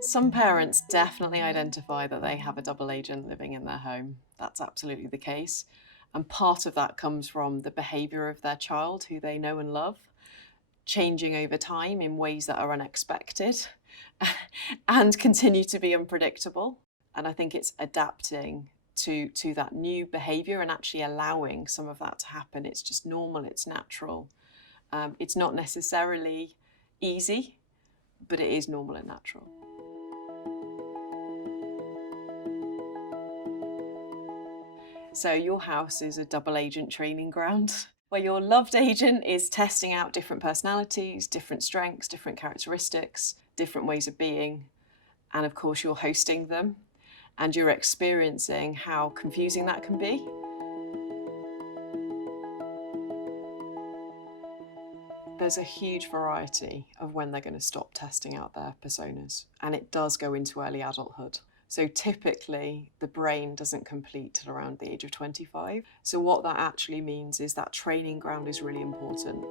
Some parents definitely identify that they have a double agent living in their home. That's absolutely the case. And part of that comes from the behaviour of their child, who they know and love, changing over time in ways that are unexpected and continue to be unpredictable. And I think it's adapting to that new behaviour and actually allowing some of that to happen. It's just normal, it's natural. It's not necessarily easy, but it is normal and natural. So your house is a double agent training ground where your loved agent is testing out different personalities, different strengths, different characteristics, different ways of being. And of course, you're hosting them and you're experiencing how confusing that can be. There's a huge variety of when they're going to stop testing out their personas, and it does go into early adulthood. So typically, the brain doesn't complete till around the age of 25. So what that actually means is that training ground is really important.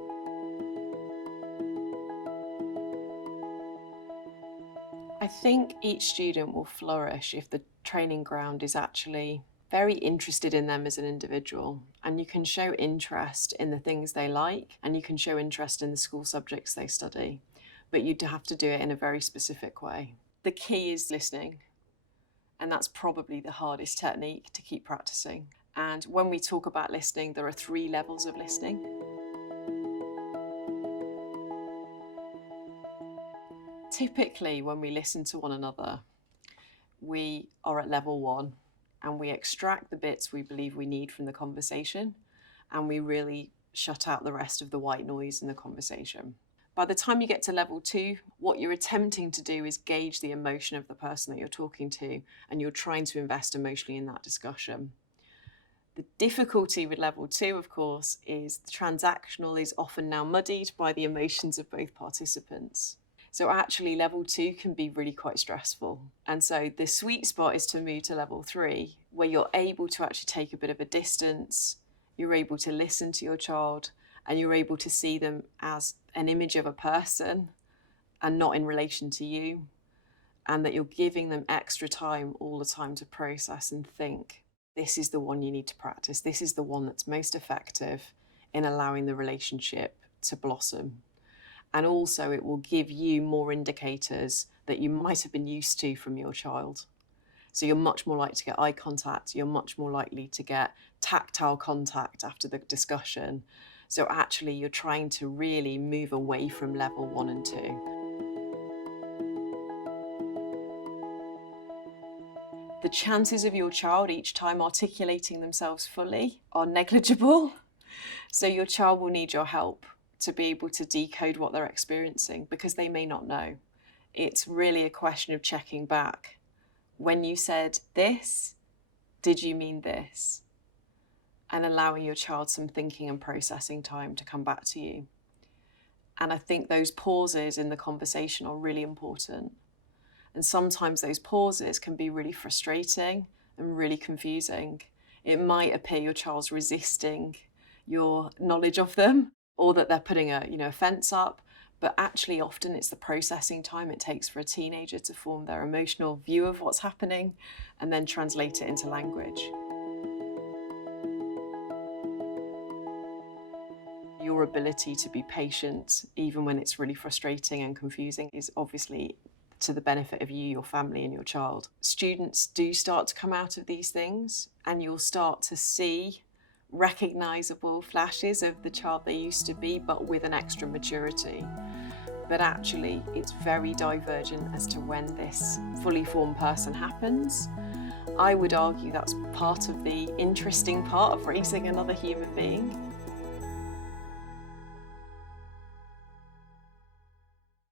I think each student will flourish if the training ground is actually very interested in them as an individual, and you can show interest in the things they like and you can show interest in the school subjects they study, but you have to do it in a very specific way. The key is listening, and that's probably the hardest technique to keep practicing. And when we talk about listening, there are 3 levels of listening. Typically, when we listen to one another, we are at level 1 and we extract the bits we believe we need from the conversation, and we really shut out the rest of the white noise in the conversation. By the time you get to level 2, what you're attempting to do is gauge the emotion of the person that you're talking to, and you're trying to invest emotionally in that discussion. The difficulty with level 2, of course, is the transactional is often now muddied by the emotions of both participants. So actually level 2 can be really quite stressful. And so the sweet spot is to move to level 3, where you're able to actually take a bit of a distance, you're able to listen to your child, and you're able to see them as an image of a person and not in relation to you, and that you're giving them extra time all the time to process and think. This is the one you need to practice. This is the one that's most effective in allowing the relationship to blossom. And also it will give you more indicators that you might have been used to from your child. So you're much more likely to get eye contact, you're much more likely to get tactile contact after the discussion. So actually you're trying to really move away from level 1 and 2. The chances of your child each time articulating themselves fully are negligible. So your child will need your help to be able to decode what they're experiencing, because they may not know. It's really a question of checking back. When you said this, did you mean this? And allowing your child some thinking and processing time to come back to you. And I think those pauses in the conversation are really important. And sometimes those pauses can be really frustrating and really confusing. It might appear your child's resisting your knowledge of them, or that they're putting a fence up, but actually often it's the processing time it takes for a teenager to form their emotional view of what's happening and then translate it into language. Your ability to be patient, even when it's really frustrating and confusing, is obviously to the benefit of you, your family, and your child. Students do start to come out of these things, and you'll start to see recognizable flashes of the child they used to be, but with an extra maturity. But actually, it's very divergent as to when this fully formed person happens. I would argue that's part of the interesting part of raising another human being.